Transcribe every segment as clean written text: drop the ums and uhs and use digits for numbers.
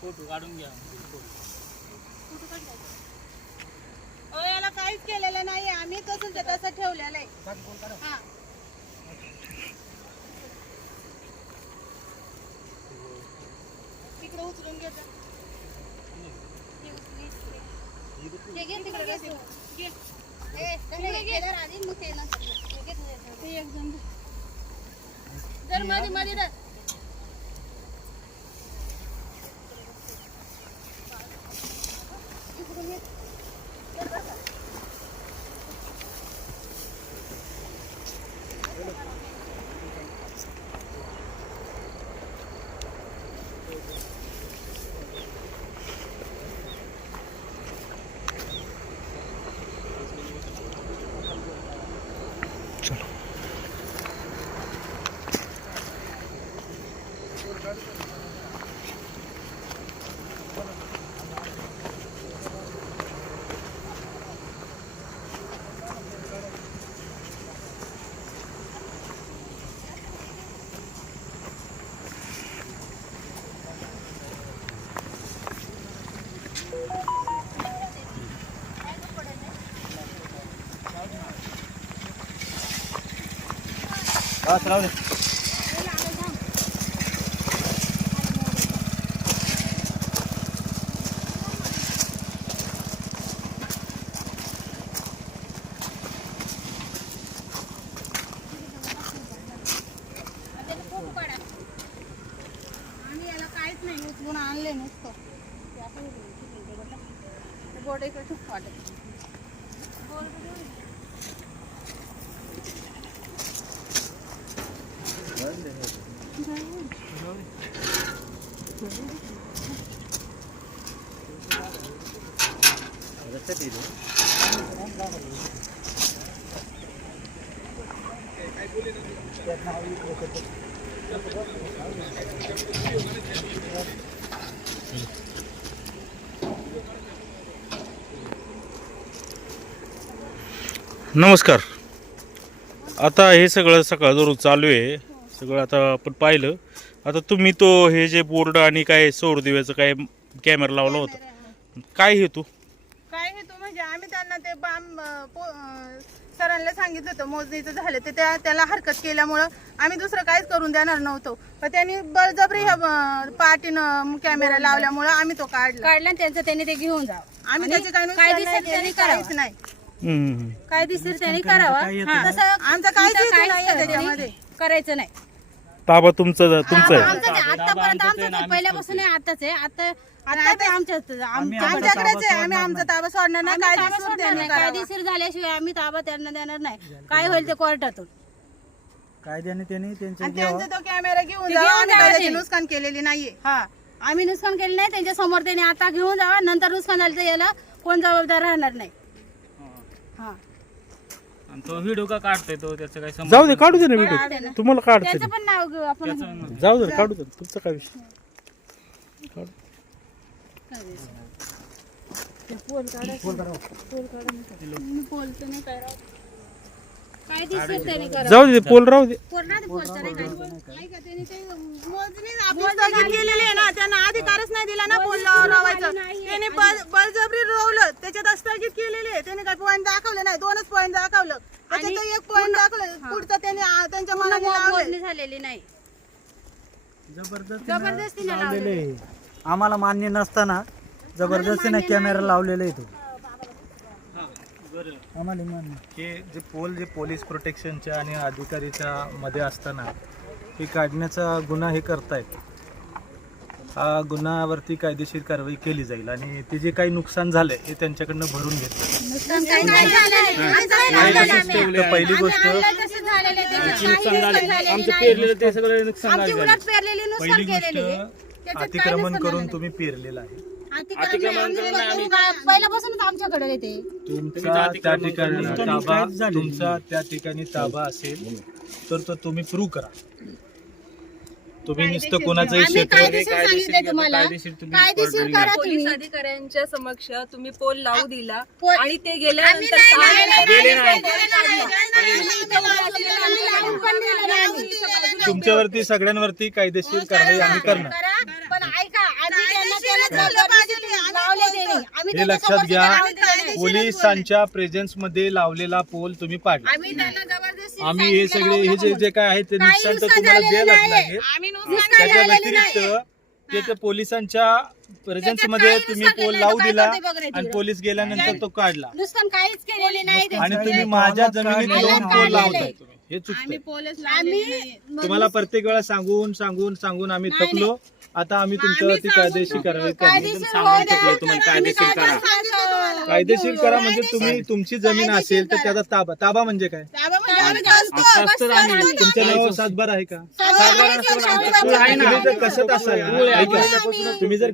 Photo काढून घ्या. याला काहीच केलेलं नाही आम्ही, तसंच तसं ठेवलेलं आहे. हा तिकडे उचलून घे. जर मध्ये मध्ये आणले नुसतं बोर्ड इकडे वाटत. नमस्कार. आता हे सगळं सकाळ जरूर चालू आहे सगळं. आता आपण पाहिलं. आता तुम्ही तो हे जे बोर्ड आणि काय सौर दिव्याचं काय कॅमेरा लावला होता, काय हेतू? काय हेतू म्हणजे आम्ही त्यांना ते बाम सरांना सांगितलं होतं मोजणीचं झालं ते त्याला हरकत केल्यामुळं आम्ही दुसरं काहीच करून देणार नव्हतो. पण त्यांनी बळजबरी पार्टीनं कॅमेरा लावल्यामुळं आम्ही तो काढला आणि त्यांचं त्यांनी ते घेऊन जा. आम्ही त्याचे काहीच नाही कायदेशीर त्यांनी करावा. तसं आमचं काहीच करायचं नाही. ताबा तुमचा आहे. आतापर्यंत आमचं पहिल्यापासून आताच आहे. आता आमच्याकडेच आहे. आम्ही आमचा ताबा सोडणार नाही. कायदेशीर झाल्याशिवाय आम्ही ताबा त्यांना देणार नाही. काय होईल ते कोर्टातून कायद्याने त्यांचा तो कॅमेरा घेऊन जावा. नुकसान केलेली नाहीये. हा आम्ही नुकसान केलं नाही. त्यांच्या समोर त्यांनी आता घेऊन जावा. नंतर नुकसान झालं तर याला कोण जबाबदार राहणार नाही. हा तो व्हिडिओ का काढतोय तो, त्याचं काय जाऊ दे, काढू दे ना व्हिडिओ. तुम्हाला काढतो त्याचं पण नाव घेऊ आपण. जाऊ दे, काढू दे. तुमचा काय विषय? पोल काढा. पोल बोलतो नाही काय राव. कायदेशीर त्यांनी करा. जाऊ दे पोल राहू दे. पूर्ण ते पोलचं नाही काही. ऐका, त्यांनी ते मोजणी आपली स्थगित केलेली आहे ना, त्यांना अधिकारच नाही दिला ना पोल लावायचं. त्यांनी बळजबरी रोवलं, त्याच्यात स्थगित केलेली आहे. त्यांनी काय पॉईंट दाखवले नाही, 2च पॉईंट दाखवलं. त्याच्यात एक पॉईंट दाखवलं, पुढचं त्यांनी त्यांच्या मनाने लावले. मोजणी झालेली नाही. जबरदस्तीने लावलेली. आम्हाला मान्य नसताना जबरदस्तीने कॅमेरा लावलेला आहे तो. आम्हाला मान्य. हे जे पोल जे पोलीस प्रोटेक्शनच्या आणि अधिकारीच्या मध्ये असताना हे काढण्याचा गुन्हा हे करतायत. हा गुन्ह्यावरती कायदेशीर कारवाई केली जाईल आणि ते जे काही नुकसान झालंय हे त्यांच्याकडनं भरून घेतलं. नुकसान काही नाही झालेलं आहे. तर पहिली गोष्ट तसं झालेलं आहे. त्याच्यात काही नुकसान झालेलं नाही. आमची उलट पेरलेली नुकसान पहिली केलेली आहे. गोष्ट अतिक्रमण करून तुम्ही पेरलेलं आहे. पहिल्यापासूनच आमच्याकडे येते. तुमचा त्या ठिकाणी ताबा असेल तर तो तुम्ही प्रूव्ह करा. तुम्ही नुसतं कोणाचंही आम्ही क्षेत्र कायदेशीर सांगितले तुम्हाला. कायदेशीर करा पोलीस तुम्ही. अधिकाऱ्यांच्या समक्ष तुम्ही पोल लावू दिला पोल- आणि ते गेल्यानंतर तुमच्यावरती सगळ्यांवरती कायदेशीर कारवाई आम्ही करणार. पण ऐका, आम्ही त्यांना लावले त्यांनी. आम्ही हे त्यांच्या लक्षात समोर घ्या, लावले. पोलिसांच्या प्रेझेन्स मध्ये लावलेला पोल तुम्ही पाडला. आम्ही त्यांना जबरदस्ती आम्ही हे सगळे हे जे काय आहे ते नुकसान तर तुम्हाला द्यायलाच लागेल. आम्ही त्याच्या व्यतिरिक्त ते पोलिसांच्या प्रेझेन्स मध्ये तुम्ही पोल लावू दिला आणि पोलीस गेल्यानंतर तो काढला नुकसान काहीच केलेले नाही. आणि तुम्ही माझ्या जमिनीत येऊन पोल लावताय. तुम्ही हे चुकतंय. पोलीस आम्ही तुम्हाला प्रत्येक वेळा सांगून आम्ही थकलो. आता आम्ही तुमच्यावरती कायदेशीर कारवाई करणार. कायदेशीर होऊ द्या. कायदेशीर करा म्हणजे तुम्ही तुमची जमीन असेल तर त्याचा ताबा म्हणजे काय? तुमच्या नावावर सातबार आहे का? तुम्ही जर कसत असाल ना, ऐका, तुम्ही जर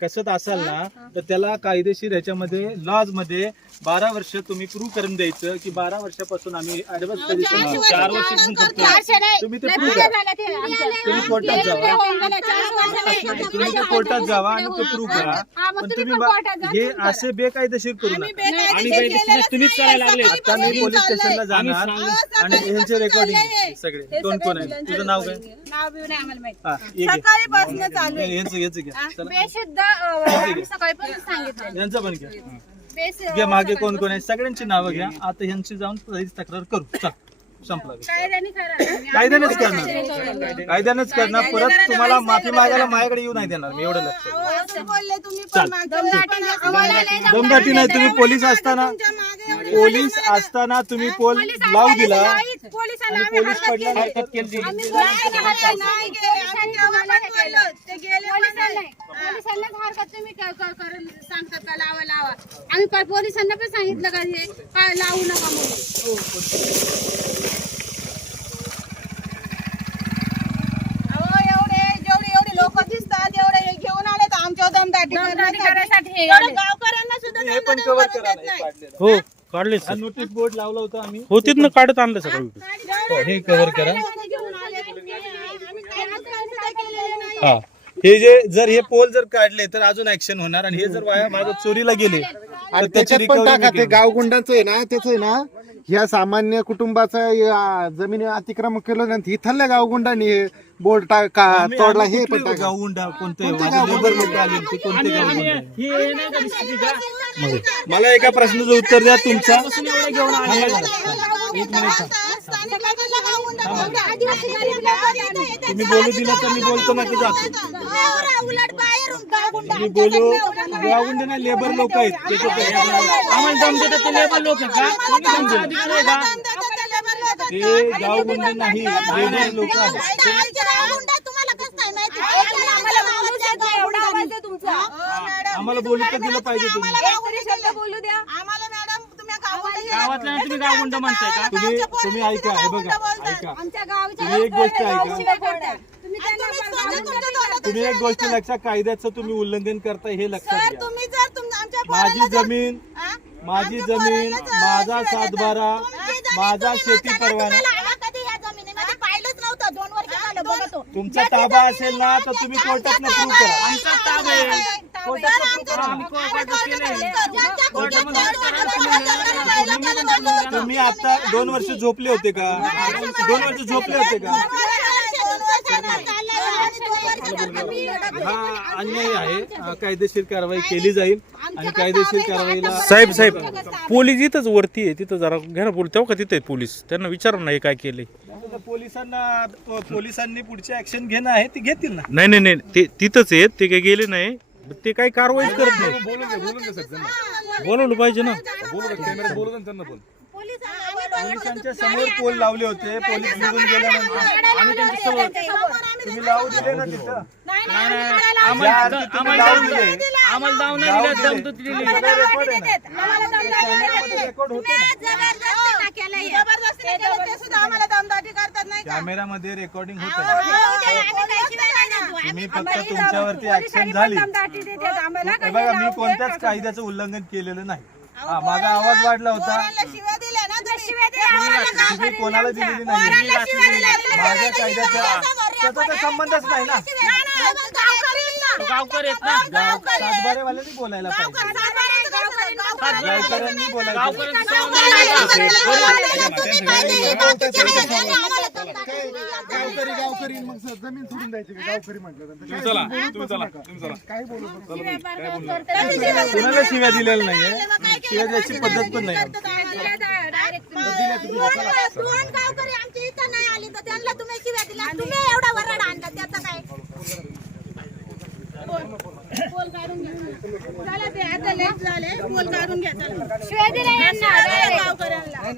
कसत असाल ना तर त्याला कायदेशीर ह्याच्यामध्ये लॉज मध्ये 12 वर्ष तुम्ही प्रूव्ह करून द्यायचं की 12 वर्षापासून आम्ही ऍडव्हान्स पोझिशन 4 वर्षापासून करतो. तुम्ही ते प्रूव्ह करा. तुम्ही कोर्टात जावा. तुम्ही ते कोर्टात जावा आणि ते प्रूव्ह करा. पण तुम्ही हे असे बेकायदेशीर करू नका. तुम्हीच करायला लागले. आता मी पोलीस स्टेशनला जाणार आणि यांचे रेकॉर्डिंग सगळे कोण आहे. तुझं नाव काय? नाव बिव नाही आम्हाला माहिती. हा, ये घे. सकाळी बसणं चालू आहे. यांचं घ्या. चला. बेशुद्ध आम्ही सकाळीपासून सांगितलं. यांचं पण घ्या. घ्या मागे कोण कोण आहे सगळ्यांची नावं घ्या. आता यांची जाऊन तक्रार करू. चल संपला विषय. कायद्याने करा. कायद्यानेच करणार. परत तुम्हाला माफी मागायला माझ्याकडे येऊ नाही देणार मी. एवढं लक्षात ठेवा. असं बोलले तुम्ही पण मागच्या वेळेस. आम्हाला लय दमदाटी नाही. तुम्ही पोलीस असताना तुम्ही पोल लावू दिला पोलिसांना आणि पोलीस पडला हरकत केली. पोलिसांनाच हरकत तुम्ही सांगतात का लावा. आम्ही पोलिसांना पण सांगितलं का हे काय लावू नका म्हणून. जेवढे लोक दिसतात एवढे हे घेऊन आले तर आमच्या दमदाटी करण्यासाठी हे एवढं आले. गावकऱ्यांना सुद्धा हे पण कव्हर करा. हो काढले सर. नोटीस बोर्ड लावला होता आम्ही. हो तिथनं काढत आणलं सकाळी. हे कव्हर करा. घेऊन आले. आम्ही काहीच सुद्धा केलेलं नाही. हा, हे जे जर हे पोल जर काढले तर अजून ऍक्शन होणार आणि हे जर वाया माझं चोरीला गेले तर आणि त्याची त्याच्यात पण टाका ते रिकव्हरी गावगुंडाचं आहे ना, त्याचं आहे ना, ह्या सामान्य कुटुंबाचा जमिनी अतिक्रमण केलं ना, इथल्या गावगुंडांनी हे बोर्ड तोडला. हे पण टाका. गावगुंडा कोणते लेबर लोक आले ते कोणते गावगुंडा? मला एका प्रश्नाचं उत्तर द्या तुमचा. तुम्ही बोलू दिला तर मी बोलतो ना की जातो. मी बोलू गावगुंडे ना लेबर लोक आहेत. आम्हाला दम देतात ते लेबर लोक आहेत का? कोणी दम देतं? ते गावगुंडे नाही लेबर लोक आहेत. आम्हाला बोलू तर दिलं पाहिजे तुम्ही. बोलू द्या. आम्हाला मॅडम तुम्ही गावातल्या तुम्ही गावगुंड म्हणताय का? तुम्ही ऐका. हे बघा ऐका. आमच्या गावच्या तुम्ही एक गोष्ट ऐका. तुम्ही तुम्ही एक गोष्ट लक्षात, कायद्याचं तुम्ही उल्लंघन करताय हे लक्षात घ्या. तुम्ही जर आमच्या माझी जमीन माझा सातबारा, माझा शेती परवाना, तुमचा ताबा असेल ना तर तुम्ही कोर्टात प्रूव्ह करा. आमचा ताबा आहे. तुम्ही आता 2 वर्ष झोपले होते का? 2 वर्ष झोपले होते का? हा अन्याय आहे. कायदेशीर कारवाई केली जाईल आणि कायदेशीर कारवाईला साहेब पोलीस इथंच वरती आहे, तिथं जरा घ्या ना पोलीस. तेव्हा का तिथे आहेत पोलीस, त्यांना विचारा ना हे काय केलंय. आता पोलिसांनी पुढची ऍक्शन घेणं आहे ती घेतील ना. नाही ते तिथंच आहेत, ते काही गेले नाही, ते काही कारवाईच करत नाही. बोलवलं पाहिजे ना. पोलिसांच्या समोर पोल लावले होते, पोलीस निघून गेल्यानंतर आम्ही त्यांच्या समोर तुम्ही लावू दिले ना तिथं. ज्या अर्थी तुम्ही लावू दिले, लावू दिले. सगळे रेकॉर्ड आहे ना. कॅमेऱ्यामध्ये रेकॉर्ड होते ना. कॅमेरामध्ये रेकॉर्डिंग होत आहे. तुम्ही फक्त तुमच्यावरती ऍक्शन झाली. हे बघा, मी कोणत्याच कायद्याचं उल्लंघन केलेलं नाही. हा, माझा आवाज वाढला होता, तुम्ही कोणाला दिलेली नाही. माझ्या कायद्याचा त्याचा तर संबंधच नाही ना. सातबारेवाल्यांनी बोलायला पाहिजे, गावकऱ्यांनी बोलायला गावकरी मग जमीन सोडून द्यायची का? गावकरी म्हटलं काय बोलू कुणाला शिव्या दिलेल्या नाहीये. शिव्या द्यायची पद्धत पण नाही. चला ते आता लेट झाले, पोल काढून घ्या. चला. शिवाय दिल्या यांना.